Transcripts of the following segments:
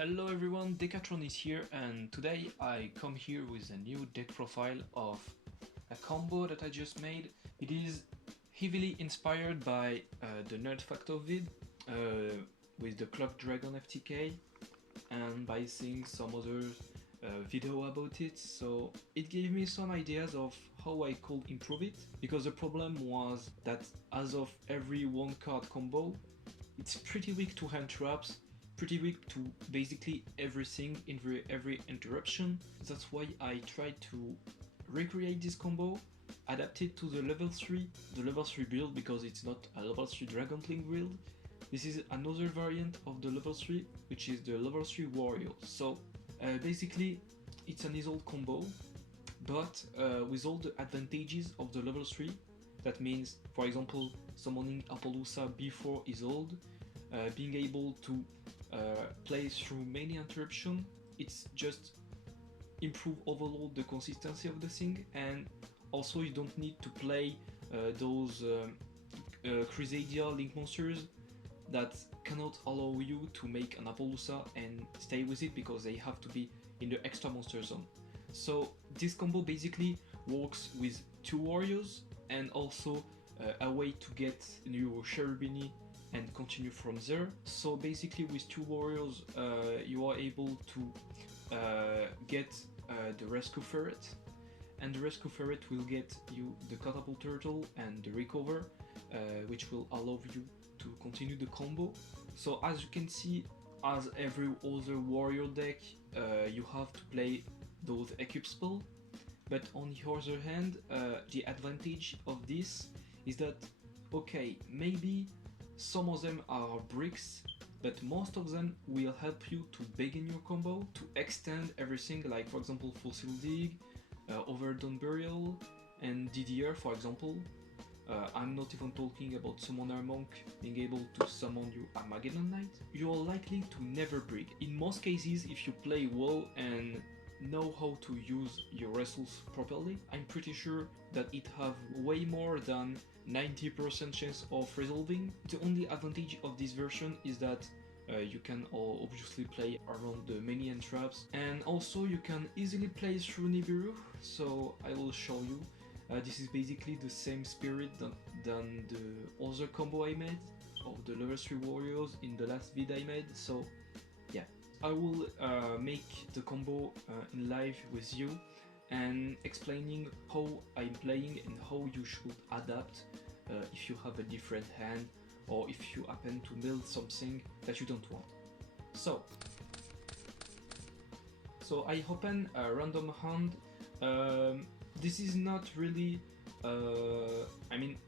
Hello everyone, Decathlon is here, and today I come here with a new deck profile of a combo that I just made. It is heavily inspired by the Nerd Factor vid with the Clock Dragon FTK and by seeing some other video about it, so it gave me some ideas of how I could improve it, because the problem was that as of every one card combo, it's pretty weak to hand traps, pretty weak to basically everything in every interruption. That's why I tried to recreate this combo, adapt it to the level 3 build, because it's not a level 3 Dragon Link build. This is another variant of the level 3, which is the level 3 Warrior. So basically it's an Isolde combo, but with all the advantages of the level 3. That means, for example, summoning Apollousa before Isolde, being able to play through many interruptions. It's just improve overall the consistency of the thing, and also you don't need to play those Crusadia link monsters that cannot allow you to make an Apollousa and stay with it, because they have to be in the extra monster zone. So this combo basically works with 2 warriors and also a way to get new Cherubini and continue from there. So basically with 2 warriors you are able to get the rescue ferret, and the rescue ferret will get you the catapult turtle and the recover, which will allow you to continue the combo. So as you can see, as every other warrior deck, you have to play those equip spells, but on the other hand, the advantage of this is that, okay, maybe some of them are bricks, but most of them will help you to begin your combo, to extend everything, like for example Fossil Dig, Overdone Burial, and DDR, for example. I'm not even talking about Summoner Monk being able to summon you Armageddon Knight. You are likely to never brick. In most cases, if you play well and know how to use your resources properly, I'm pretty sure that it have way more than 90% chance of resolving. The only advantage of this version is that you can obviously play around the many handtraps, and also you can easily play through Nibiru, so I will show you. This is basically the same spirit than the other combo I made of the level 3 warriors in the last vid I made, so yeah. I will make the combo in live with you and explaining how I'm playing and how you should adapt if you have a different hand or if you happen to build something that you don't want. So I open a random hand. This is not really, I mean,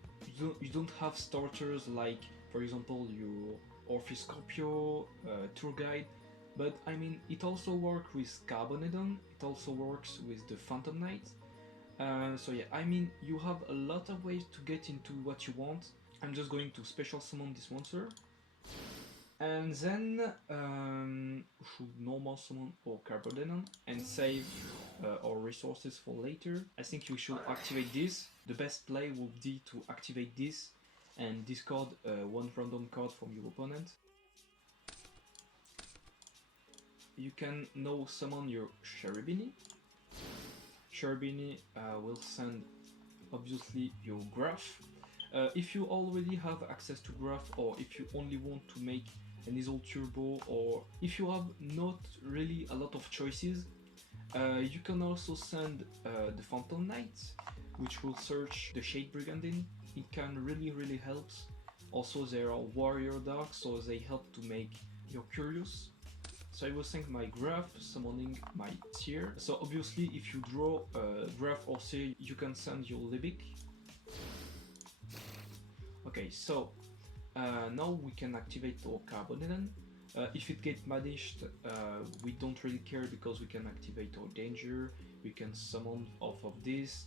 you don't have starters like, for example, your Orpheus Scorpio, Tour Guide, but I mean, it also works with Carbonedon, it also works with the Phantom Knight. So yeah, I mean, you have a lot of ways to get into what you want. I'm just going to special summon this monster, and then should normal summon or Carbonedon and save our resources for later. I think you should activate this. The best play would be to activate this and discard one random card from your opponent. You can now summon your Cherubini. Cherubini will send obviously your graph. If you already have access to graph, or if you only want to make an Isolde Turbo, or if you have not really a lot of choices, you can also send the Phantom Knight, which will search the Shade Brigandine. It can really help. Also there are Warrior Dark, so they help to make your Curious. So I will send my graph, summoning my Seer. So obviously if you draw graph or Seer, you can send your Libic. Okay, so now we can activate our Carbonedon. If it gets banished, we don't really care, because we can activate our Danger, we can summon off of this.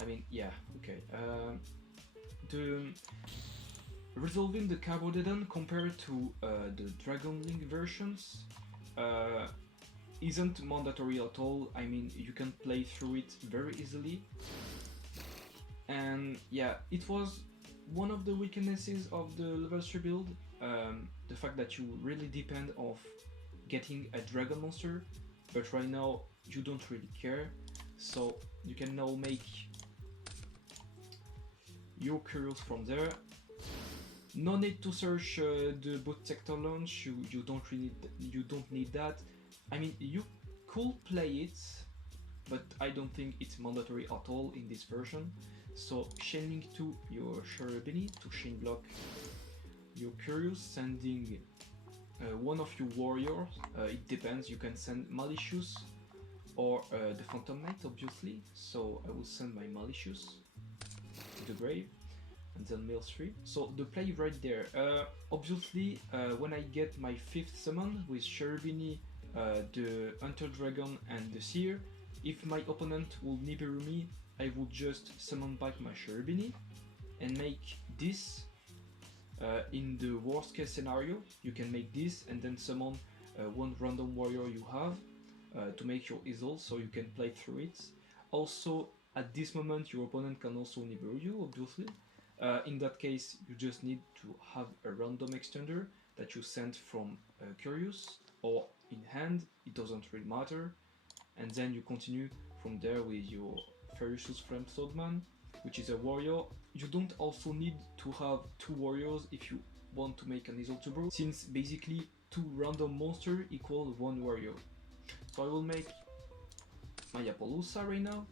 I mean, yeah, okay. Resolving the Carbonedon compared to the Dragon Link versions isn't mandatory at all. I mean, you can play through it very easily. And yeah, it was one of the weaknesses of the level 3 build, the fact that you really depend on getting a dragon monster, but right now you don't really care, so you can now make your curios from there. No need to search the boot sector launch. You don't need that. I mean, you could play it, but I don't think it's mandatory at all in this version. So chain link to your Cherubini to chain block your curios, sending one of your warriors. It depends. You can send malicious or the Phantom Knight, obviously. So I will send my malicious to the grave and then mill 3. So the play right there. Obviously, when I get my 5th summon with Cherubini, the Hunter Dragon and the Seer, if my opponent will nibiru me, I will just summon back my Cherubini and make this. In the worst case scenario, you can make this and then summon one random warrior you have to make your Isolde, so you can play through it. Also, at this moment, your opponent can also nibiru you, obviously. In that case, you just need to have a random extender that you send from Curious or in hand, it doesn't really matter. And then you continue from there with your Ferocious Flame Swordman, which is a warrior. You don't also need to have 2 warriors if you want to make an Isolde brew, since basically 2 random monsters equal 1 warrior. So I will make my Apollousa right now.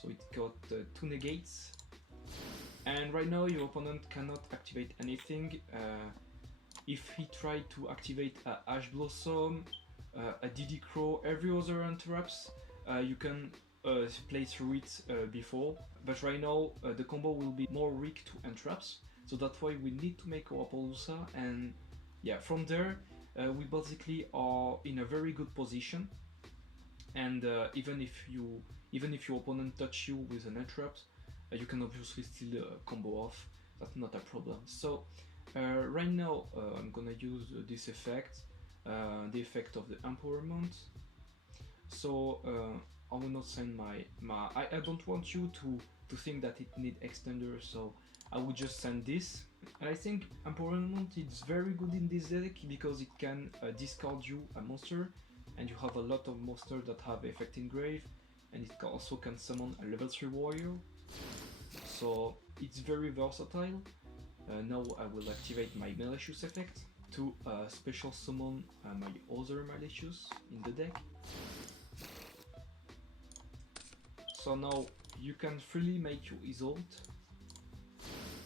So it got 2 negates. And right now your opponent cannot activate anything. If he tried to activate a Ash Blossom, a DD Crow, every other handtraps, you can play through it before, but right now the combo will be more weak to handtraps, so that's why we need to make our Apollousa. And yeah, from there we basically are in a very good position, and even if your opponent touch you with an handtrap, you can obviously still combo off. That's not a problem. So right now I'm gonna use this effect, the effect of the empowerment. So I will not send I don't want you to think that it need extender, so I will just send this. And I think empowerment is very good in this deck because it can discard you a monster, and you have a lot of monsters that have effect in grave, and it also can summon a level 3 warrior, so it's very versatile. Now I will activate my malicious effect to special summon my other malicious in the deck. So now you can freely make your Isolde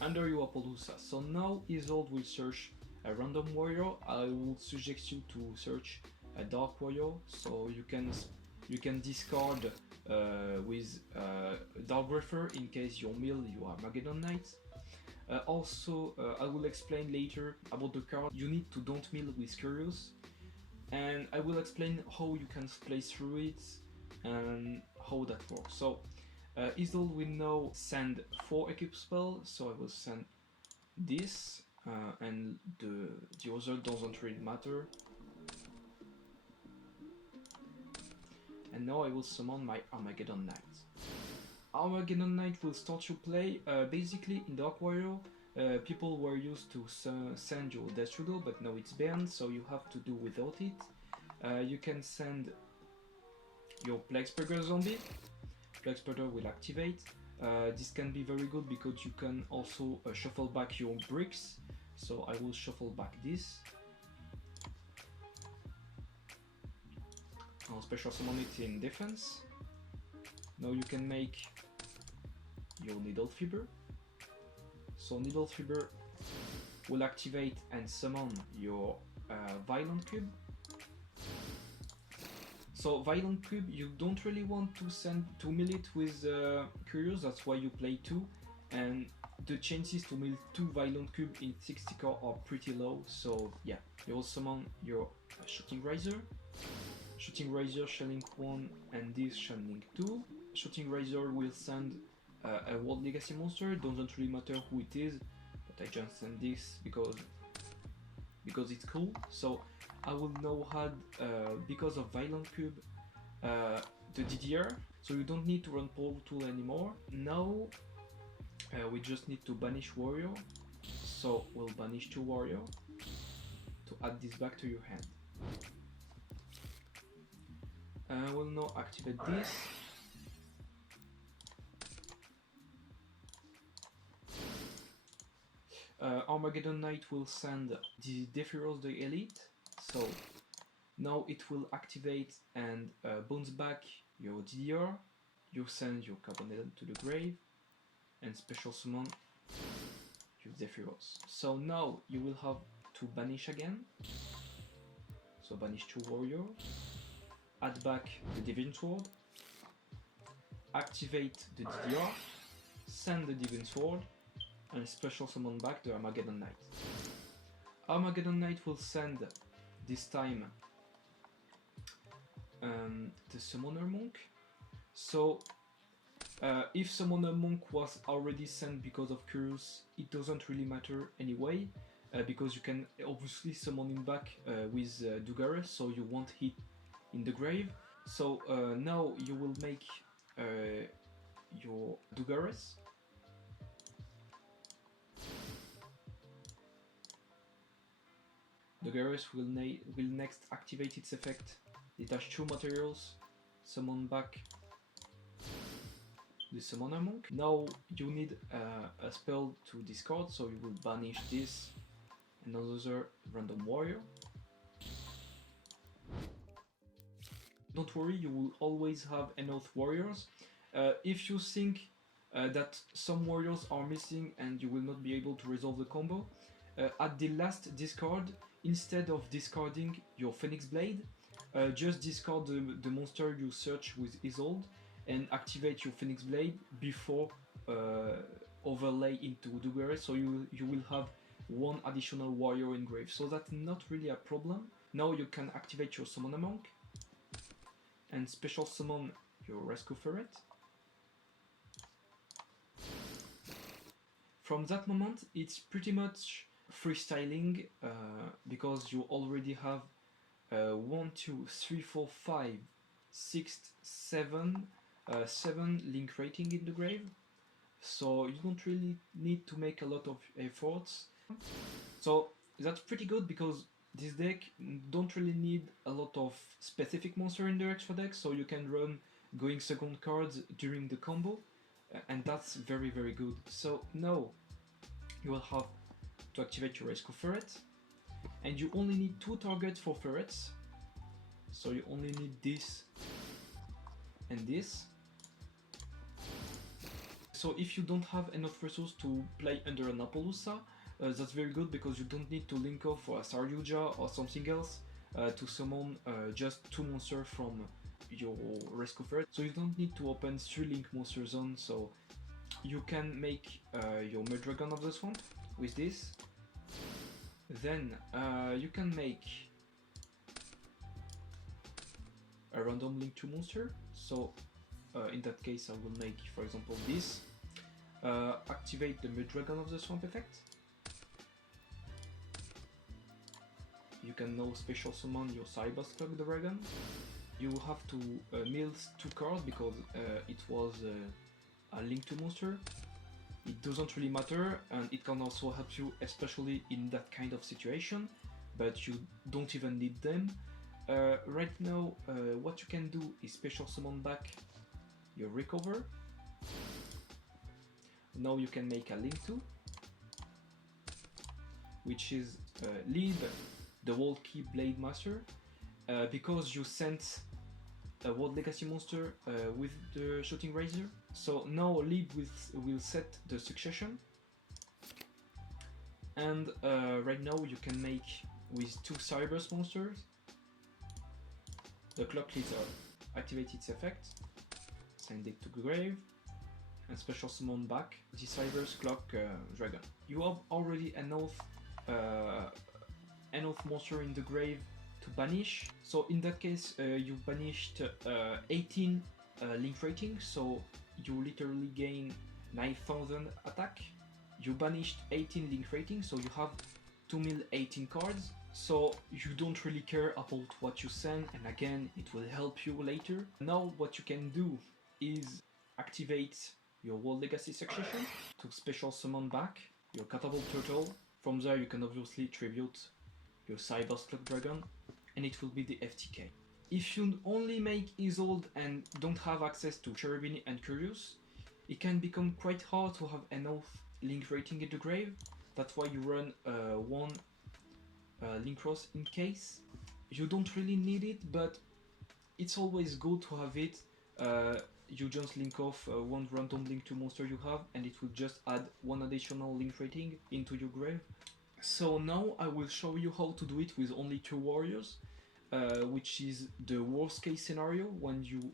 under your Apollousa. So now Isolde will search a random warrior. I would suggest you to search a dark warrior, so you can discard with Dark Refer in case your mill you are Armageddon Knight. Also, I will explain later about the card you need to don't mill with Curious, and I will explain how you can play through it and how that works. So Isolde will now send 4 equip spells, so I will send this, and the other doesn't really matter. And now I will summon my Armageddon Knight. Armageddon Knight will start your play. Basically in Dark Warrior, people were used to send your Destrudo, but now it's banned, so you have to do without it. You can send your Plaguespeaker zombie. Plaguespeaker will activate. This can be very good because you can also shuffle back your bricks. So I will shuffle back this. I'll special summon it in defense. Now you can make your needlefiber. So needlefiber will activate and summon your violent cube. So violent cube, you don't really want to mill it with Curious, that's why you play 2, and the chances to mill 2 violent cube in 60 core are pretty low. So yeah, you will summon your Shooting Razor. Shooting Razor shall link 1 and this shall link 2. Shooting Razor will send a World Legacy monster, it doesn't really matter who it is, but I just send this because it's cool. So I will now add, because of Violent Cube, the DDR, so you don't need to run Portal Tool anymore. Now we just need to banish Warrior, so we'll banish 2 Warrior to add this back to your hand. I will now activate this. Armageddon Knight will send the Defiros the Elite, so now it will activate and bounce back your DDR. You send your Carbon Element to the grave and special summon your Defiros. So now you will have to banish again. So banish 2 warriors, add back the Divine Sword, activate the DDR, send the Divine Sword, and special summon back the Armageddon Knight. Armageddon Knight will send this time the Summoner Monk. So if Summoner Monk was already sent because of Curious, it doesn't really matter anyway, because you can obviously summon him back with Dugares, so you won't hit in the grave. So now you will make your Dugares. Dugares will next activate its effect, detach 2 materials, summon back the Summoner Monk. Now you need a spell to discard, so you will banish this and another random warrior. Don't worry, you will always have enough warriors. If you think that some warriors are missing and you will not be able to resolve the combo, at the last discard, instead of discarding your Phoenix Blade, just discard the monster you search with Isolde and activate your Phoenix Blade before overlay into Dugares, so you will have 1 additional warrior in grave. So that's not really a problem. Now you can activate your Summoner Monk and special summon your Rescue Ferret. From that moment, it's pretty much freestyling because you already have 1, 2, 3, 4, 5, 6, 7, 7 link rating in the grave, so you don't really need to make a lot of efforts. So that's pretty good because this deck don't really need a lot of specific monster in the extra deck, so you can run going second cards during the combo, and that's very good. So now you will have to activate your Rescue Ferret, and you only need 2 targets for ferrets, so you only need this and this. So if you don't have enough resources to play under an Apollousa, that's very good because you don't need to link off for a Saryuja or something else to summon just 2 monsters from your Rescue Ferret. So you don't need to open 3 link monster zones, so you can make your dragun of the swamp with this. Then you can make a random link to monster. So in that case I will make, for example, this. Activate the dragun of the swamp effect. You can now special summon your Cyberse dragon. You have to mill 2 cards because it was a link to monster. It doesn't really matter, and it can also help you, especially in that kind of situation, but you don't even need them. Right now, what you can do is special summon back your Recover. Now you can make a link to, which is lead the World Key Blade Master, because you sent a World Legacy monster with the Shooting Razor. So now lead will set the succession, and right now you can make with 2 Cyberse monsters. The Clock Lizard, activate its effect, send it to grave, and special summon back the Cyberse Clock Dragon. You have already enough monster in the grave to banish. So in that case, you banished 18 link rating, so you literally gain 9,000 attack. You banished 18 link rating, so you have 18 cards. So you don't really care about what you send, and again, it will help you later. Now what you can do is activate your World Legacy Succession to special summon back your Catapult Turtle. From there you can obviously tribute your Cyberse Clock Dragon, and it will be the FTK. If you only make Isolde and don't have access to Cherubini and Curious, it can become quite hard to have enough link rating in the grave. That's why you run one linkross in case. You don't really need it, but it's always good to have it. You just link off one random link to monster you have, and it will just add one additional link rating into your grave. So now I will show you how to do it with only 2 warriors, which is the worst case scenario when you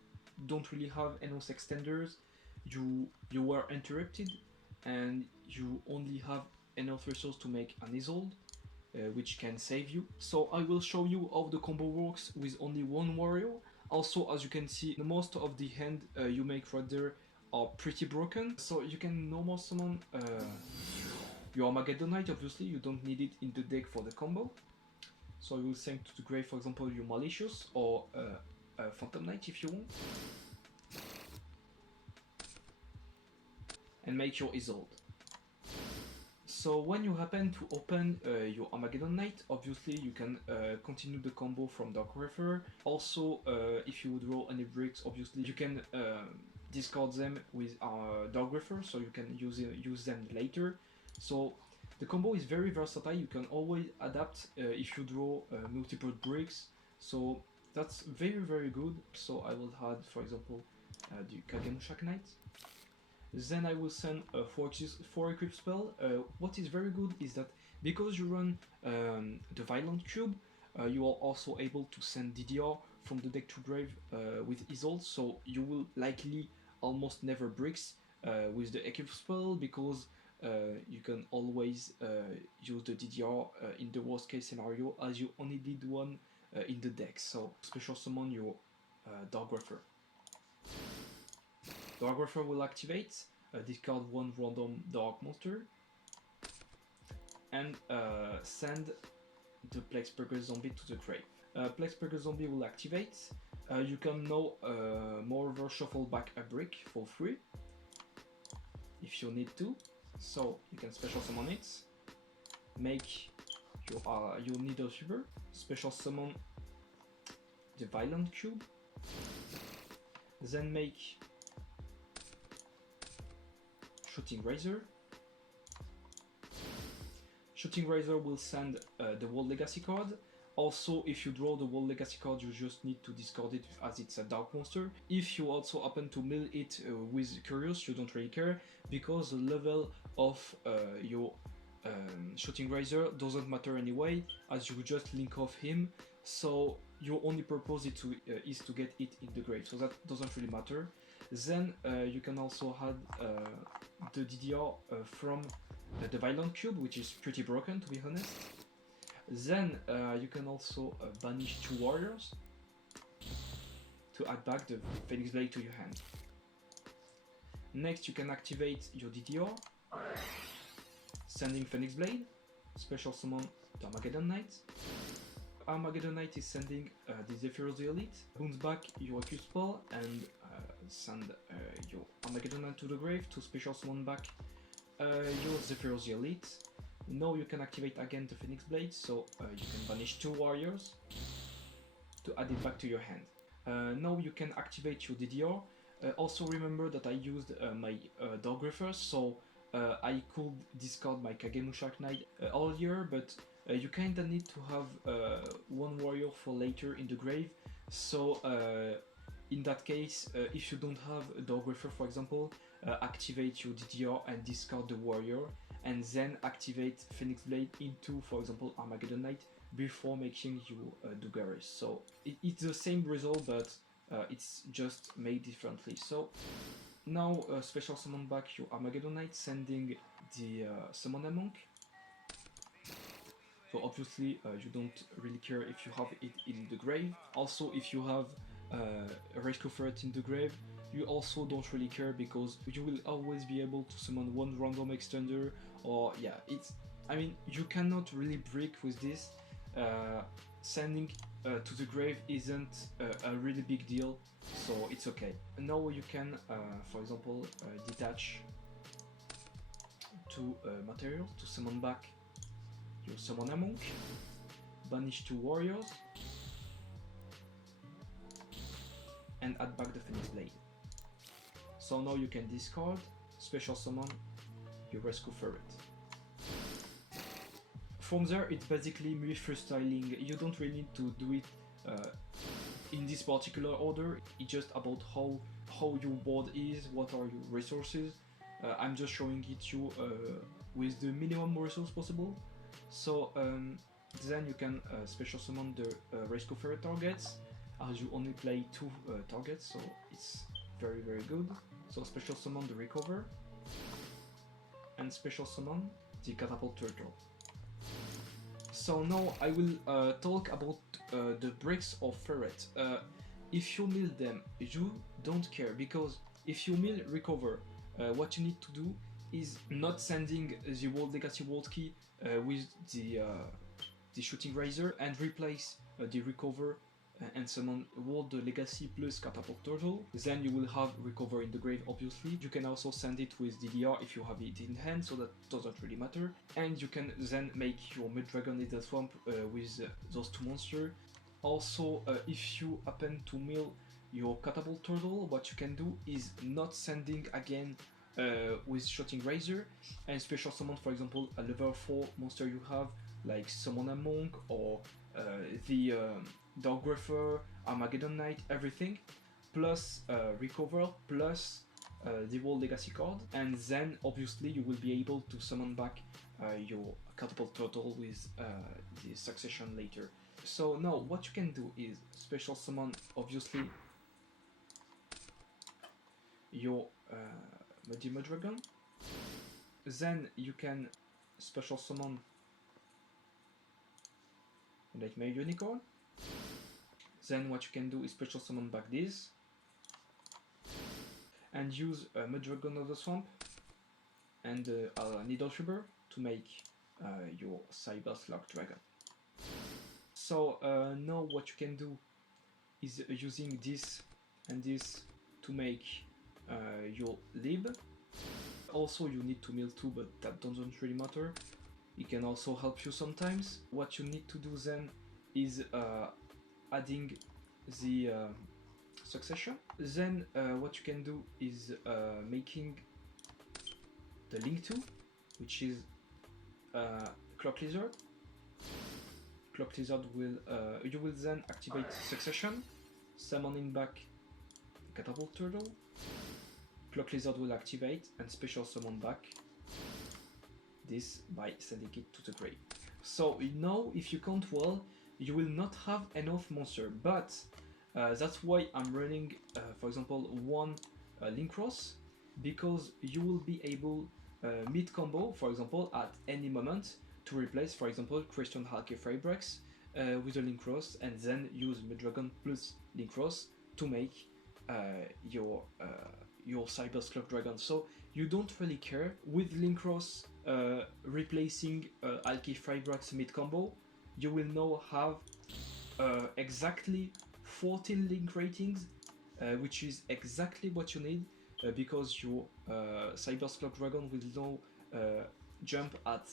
don't really have enough extenders, you were interrupted, and you only have enough resources to make an Isolde, which can save you. So I will show you how the combo works with only 1 warrior. Also, as you can see, most of the hand you make right there are pretty broken, so you can normal summon your Armageddonite. Obviously you don't need it in the deck for the combo, so you will send to the grave, for example, your Malicious or Phantom Knight if you want, and make your Isolde. So when you happen to open your Armageddon Knight, obviously you can continue the combo from Dark Refer. Also, if you draw any bricks, obviously you can discard them with Dark Refer, so you can use them later. So the combo is very versatile. You can always adapt if you draw multiple bricks. So that's very good. So I will add, for example, the Kagemushak Knight. Then I will send a 4 equip spell. What is very good is that because you run the Violent Cube, you are also able to send DDR from the deck to grave with Isolde, so you will likely almost never bricks with the equip spell, because you can always use the DDR in the worst case scenario, as you only did one in the deck. So special summon your Dark Refer. Dark Refer will activate, discard one random dark monster, and send the Plexburger Zombie to the grave. Plexburger Zombie will activate. You can now moreover shuffle back a brick for free if you need to. So you can special summon it, make your needlefiber, special summon the Violent Cube, then make Shooting Razor. Shooting Razor will send the World Legacy card. Also, if you draw the World Legacy card, you just need to discard it as it's a dark monster. If you also happen to mill it with Curious, you don't really care, because the level of your Shooting Razor doesn't matter anyway, as you just link off him. So your only purpose is to get it in the grave, so that doesn't really matter. Then you can also add the DDR from the Violent Cube, which is pretty broken, to be honest. Then you can also banish 2 warriors to add back the Phoenix Blade to your hand. Next you can activate your DDR, sending Phoenix Blade, special summon the Armageddon Knight. Armageddon Knight is sending the Zephyrus the Elite, bounce back your equip spell, and send your Armageddon Knight to the grave to special summon back your Zephyrus the Elite. Now you can activate again the Phoenix Blade, so you can banish 2 warriors to add it back to your hand. Now you can activate your DDR. Also remember that I used my Dog Refer, so I could discard my Kagemushak Knight earlier, but you kinda need to have 1 warrior for later in the grave. So in that case, if you don't have a Dog Refer, for example, activate your DDR and discard the warrior, and then activate Phoenix Blade into, for example, Armageddon Knight before making you Dugaris. So it's the same result, but it's just made differently. So now special summon back your Armageddon Knight, sending the Summoner Monk. So obviously you don't really care if you have it in the grave. Also, if you have a Rescue Ferret in the grave, you also don't really care, because you will always be able to summon 1 random extender, or yeah, I mean, you cannot really break with this. Sending to the grave isn't a really big deal, so it's okay. Now you can, for example, detach 2 materials to summon back your Summoner Monk, banish 2 warriors, and add back the Phoenix Blade. So now you can discard, special summon your rescue ferret. From there, it's basically me freestyling. You don't really need to do it in this particular order. It's just about how your board is, what are your resources. I'm just showing it to you with the minimum resource possible. So then you can special summon the rescue ferret targets, as you only play 2 targets, so it's very good. So special summon the recover, and special summon the catapult turtle. So now I will talk about the bricks of ferret. If you mill them, you don't care, because if you mill recover, what you need to do is not sending the World Legacy World Key with the shooting razor and replace the recover and summon World Legacy plus catapult turtle. Then you will have recover in the grave, obviously. You can also send it with DDR if you have it in hand, so that doesn't really matter. And you can then make your mud dragon in the swamp with those 2 monsters. Also, if you happen to mill your catapult turtle, what you can do is not sending again with shooting razor and special summon, for example, a level 4 monster you have, like summon a monk or the Dark Griffer, Armageddon Knight, everything, plus recover, plus the World Legacy card, and then obviously you will be able to summon back your catapult turtle with the succession later. So now what you can do is special summon, obviously, your Muddy Dragon. Then you can special summon like my unicorn. Then what you can do is special summon back this and use a Dragon of the Swamp and a needlefiber to make your Cyberse dragon. So now what you can do is using this and this to make your lib. Also you need to mill 2, but that doesn't really matter. It can also help you sometimes. What you need to do then is adding the succession. Then what you can do is making the link 2, which is Clock Lizard. Clock Lizard will you will then activate succession, summoning back catapult turtle. Clock Lizard will activate and special summon back this by sending it to the grave. So now if you count well, you will not have enough monster, but that's why I'm running for example 1 linkross, because you will be able mid combo, for example, at any moment to replace, for example, Christian Halke Fabrics with a linkross, and then use Dragon plus linkross to make your Cyberse dragon. So you don't really care with linkross replacing Halke Fabrics mid combo. You will now have exactly 14 link ratings, which is exactly what you need, because your Cyberse dragon will now jump at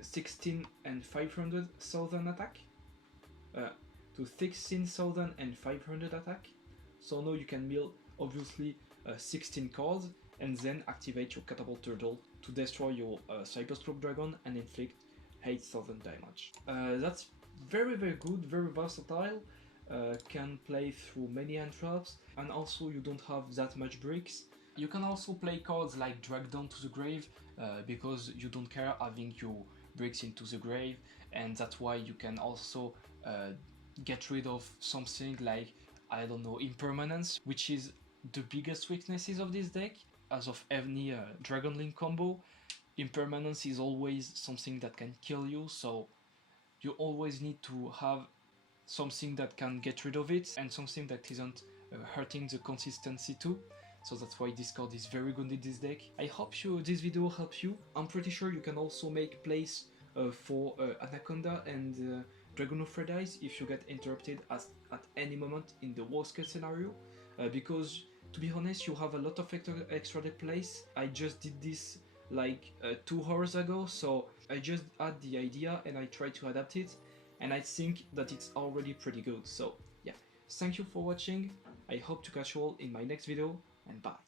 16 and 500,000 attack to 16,500 attack. So now you can mill obviously 16 cards and then activate your catapult turtle to destroy your Cyberse dragon and inflict 8,000 damage. That's very good, very versatile. Can play through many handtraps, and also you don't have that much bricks. You can also play cards like Drag Down to the Grave, because you don't care having your bricks into the grave, and that's why you can also get rid of something like, I don't know, Impermanence, which is the biggest weaknesses of this deck. As of any Dragon Link combo, Impermanence is always something that can kill you, so you always need to have something that can get rid of it, and something that isn't hurting the consistency too. So that's why this card is very good in this deck. I hope this video helps you. I'm pretty sure you can also make plays for Anaconda and Dragon of Red Eyes if you get interrupted at any moment in the worst case scenario, because to be honest, you have a lot of extra deck plays. I just did this like 2 hours ago, so I just had the idea and I tried to adapt it, and I think that it's already pretty good. So yeah, Thank you for watching, I hope to catch you all in my next video, and bye!